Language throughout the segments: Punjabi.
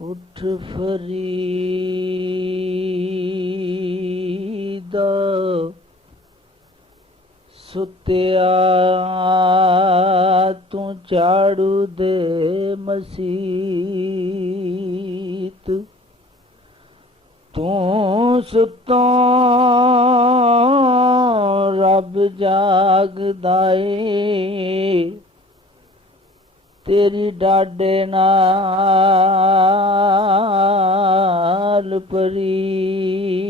ਉੱਠ ਫਰੀਦਾ ਸੁੱਤਿਆ ਤੂੰ ਝਾੜੂ ਦੇ ਮਸੀਤ, ਤੂੰ ਸੁੱਤੋਂ ਰੱਬ ਜਾਗਦਾ ਏ, ਤੇਰੀ ਡਾਢੇ ਨਾਲ ਪ੍ਰੀਤ।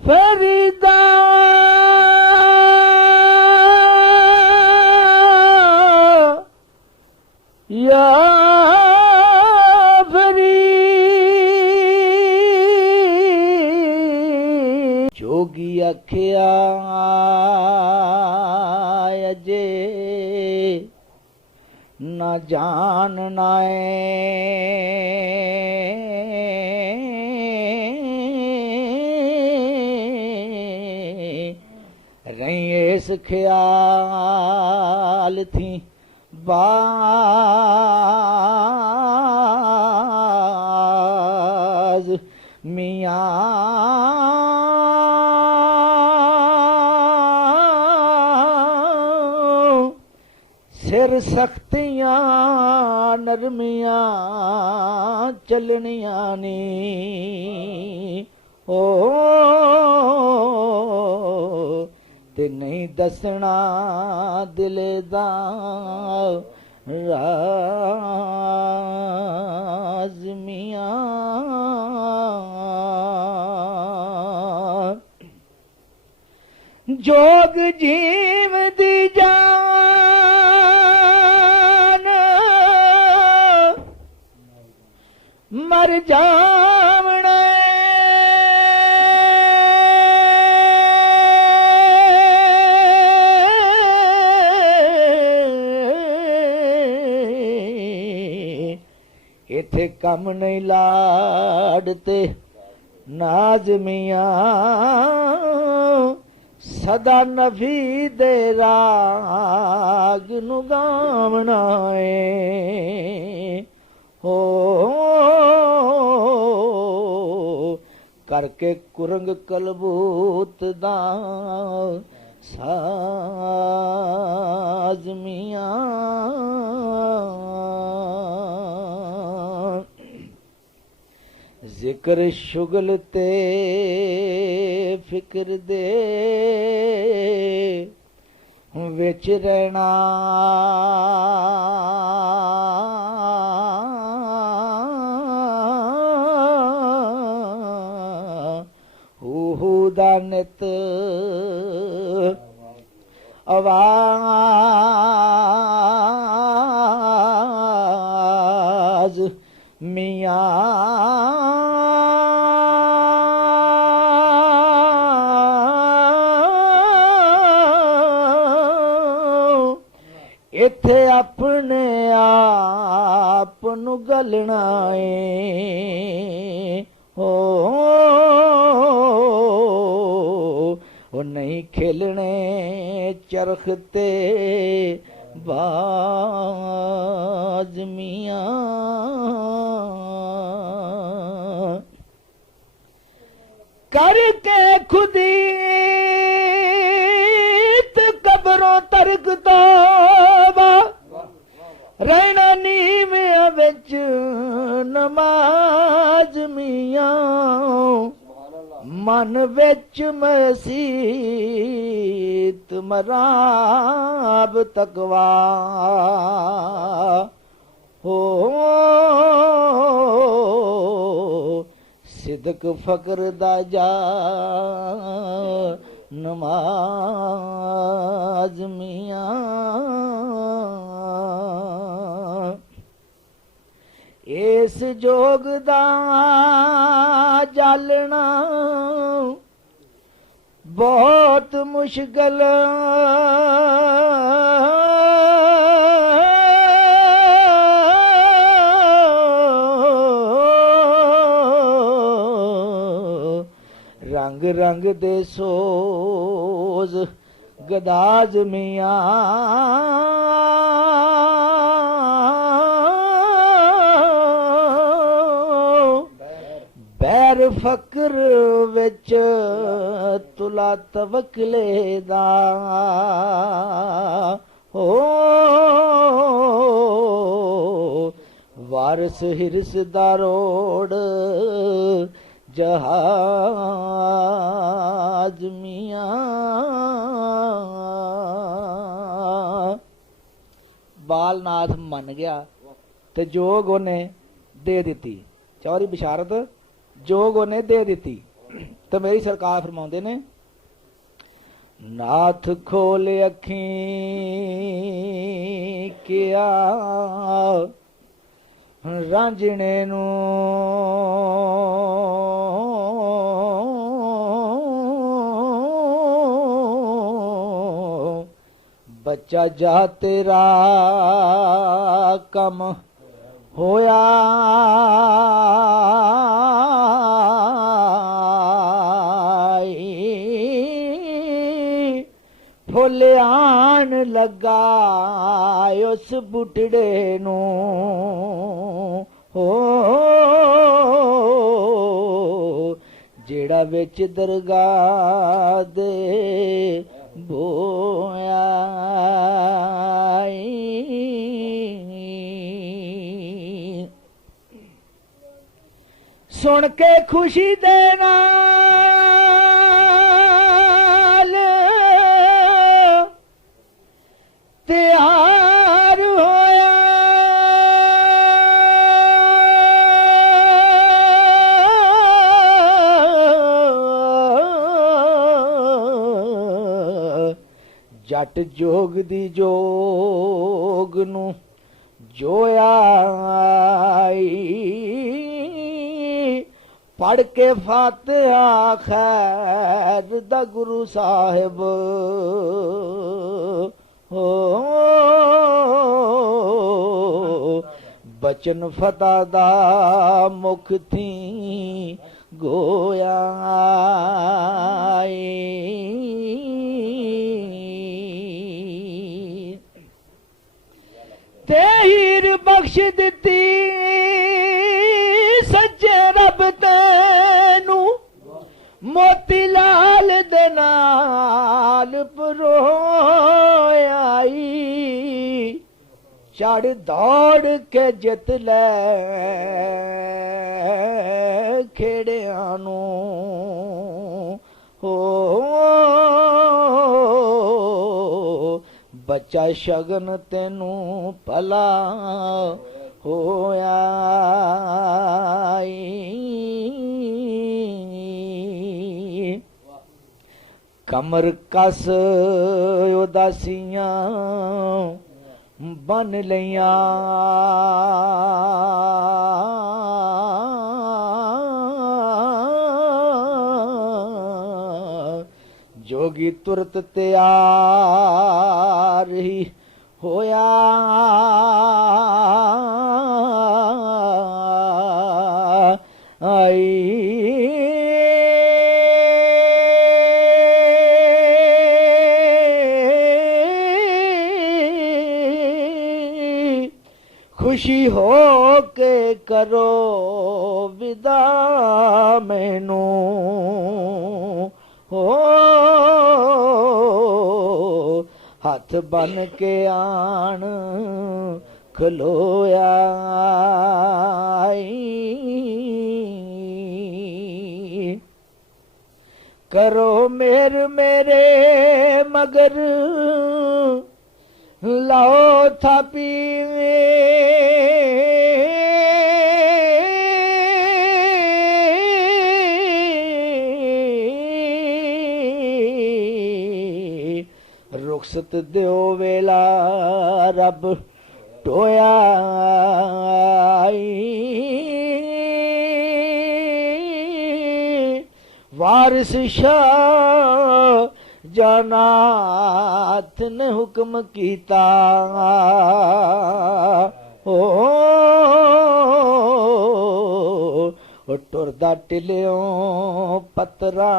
ਫਰੀਦਾ ਯਾ ਫਰੀਦ, ਜੋਗੀ ਆਖਿਆ ਅਜੇ ਨਾ ਜਾਣਨਾ ਰਹੀ ਇਸ ਖਿਆਲ ਥੀ ਬਾਜ਼ ਮੀਆਂ ਸਿਰ ਸਖਤੀਆਂ ਨਰਮੀਆਂ ਚੱਲਣੀਆਂ ਨੀ ਓ, ਤੇ ਨਹੀਂ ਦੱਸਣਾ ਦਿਲ ਦਾ ਰਾਜ਼ ਮੀਆਂ। ਜੋਗ ਜੀਵ ਦੀ ਜਾਨ ਮਰ ਜਾਵਣਾ, ਇਥੇ ਕੰਮ ਨਹੀਂ ਲਾੜ ਤੇ ਨਾਜ਼ ਮੀਆਂ, ਸਦਾ ਨਫੀ ਦੇ ਰਾਗ ਨੂੰ ਗਾਵਣਾ ਏ ਹੋ, ਕਰਕੇ ਕੁਰੰਗ ਕਲਬੂਤ ਦਾ ਸਾਜ਼ ਮੀਆਂ। ਜ਼ਿਕਰ ਸ਼ੁਗਲ ਤੇ ਫਿਕਰ ਦੇ ਵਿੱਚ ਰਹਿਣਾ, ਹੂ ਦਾ ਨਿਤ ਆਵਾਜ਼ ਮੀਆਂ। ਇੱਥੇ ਆਪਣੇ ਆਪ ਨੂੰ ਗਲਣਾ ਏ ਹੋ, ਉਹ ਨਹੀਂ ਖੇਲਣੇ ਚਰਖ ਤੇ ਬਾਜ਼ ਮੀਆਂ। ਕਰਕੇ ਖੁਦੀ ਕਬਰੋਂ ਤਰਕ ਤੋਬਾ, ਰਹਿਣਾ ਨੀਵਿਆਂ ਵਿੱਚ ਨਮਾਜ਼ ਮੀਆਂ। ਮਨ ਵਿੱਚ ਮਸੀਤ ਮਰਾਬ ਤਕਵਾ ਹੋ, ਸਿਦਕ ਫਕਰ ਦਾ ਜਾ ਨਮਾਜ਼ ਮੀਆਂ। ਇਸ ਜੋਗ ਦਾ ਜਾਲਣਾ ਬਹੁਤ ਮੁਸ਼ਕਲ, ਰੰਗ ਰੰਗ ਦੇ ਸੋਜ਼ ਗਦਾਜ਼ ਮੀਆਂ। ਫਕਰ ਵਿੱਚ ਤੁਲਾ ਤਵਕਲੇ ਦਾ ਹੋ ਵਾਰਸ ਹਿਰਸ ਦਾ ਰੋੜ ਜਹਾਜ਼ ਮੀਆਂ। ਬਾਲਨਾਥ ਮੰਨ ਗਿਆ ਤੇ ਜੋਗ ਉਹਨੇ ਦੇ ਦਿੱਤੀ, ਚੌਰੀ ਬਿਸ਼ਾਰਤ ਜੋਗ ਉਹਨੇ ਦੇ ਦਿੱਤੀ। ਤੇ ਮੇਰੀ ਸਰਕਾਰ ਫਰਮਾਉਂਦੇ ਨੇ, ਨਾਥ ਖੋਲ ਅੱਖੀਂ ਕਿਆ ਰਾਂਝਣੇ ਨੂੰ ਬੱਚਾ ਜਾ ਤੇਰਾ ਕੰਮ ਹੋਇਆ ਫੁੱਲ ਆਣ ਲੱਗਾ ਉਸ ਬੁੱਢੜੇ ਨੂੰ ਹੋ ਜਿਹੜਾ ਵਿੱਚ ਦਰਗਾਹ ਦੇ ਬੋਇਆ। ਸੁਣ ਕੇ ਖੁਸ਼ੀ ਦੇ ਨਾਲ ਤਿਆਰ ਹੋਇਆ ਜੱਟ ਜੋਗ ਦੀ ਜੋਗ ਨੂੰ ਜੋਇਆ ਪੜ ਕੇ ਫਾਤਿਹਾ ਖੈਰ ਦਾ ਗੁਰੂ ਸਾਹਿਬ ਹੋ ਬਚਨ ਫਤਾ ਦਾ ਮੁਖ ਥੀ ਗੋਇਆ। ਤੇ ਹੀਰ ਬਖਸ਼ ਦਿੱਤੀ ਸੱਚੇ ਰੱਬ ਤੈਨੂੰ ਮੋਤੀ ਲਾਲ ਦੇ ਨਾਲ ਪਰੋਈ ਚੜ ਦੌੜ ਕੇ ਜਿੱਤ ਲੈ ਖੇੜਿਆਂ ਨੂੰ ਹੋ ਬੱਚਾ ਸ਼ਗਨ ਤੈਨੂੰ ਭਲਾ ਹੋਇਆ। ਕਮਰ ਕਸ ਉਦਾਸੀਆਂ ਬਨ ਲਈਆਂ ਜੋਗੀ ਤੁਰਤ ਤਿਆਰ ਹੀ ਹੋਇਆ ਖੁਸ਼ੀ ਹੋ ਕੇ ਕਰੋ ਵਿਦਾ ਮੈਨੂੰ ਹੋ ਹੱਥ ਬਨ ਕੇ ਆਣ ਖਲੋਇਆ ਕਰੋ ਮੇਰ ਮੇਰੇ ਮਗਰ ਲਾਓ ਥਾਪੀ ਰੁਖਸਤ ਦਿਓ ਵੇਲਾ ਰੱਬ ਟੋਇਆ ਵਾਰਿਸ ਸ਼ਾਹ ਜਨਾਤ ਨੇ ਹੁਕਮ ਕੀਤਾ ਹੋ ਟੁਰਦਾ ਟਿਲਿਓ ਪਤਰਾ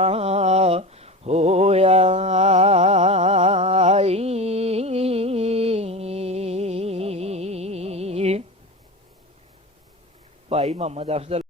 ਹੋਇਆ ਭਾਈ ਮੁਹੰਮਦ ਅਫਜ਼ਲ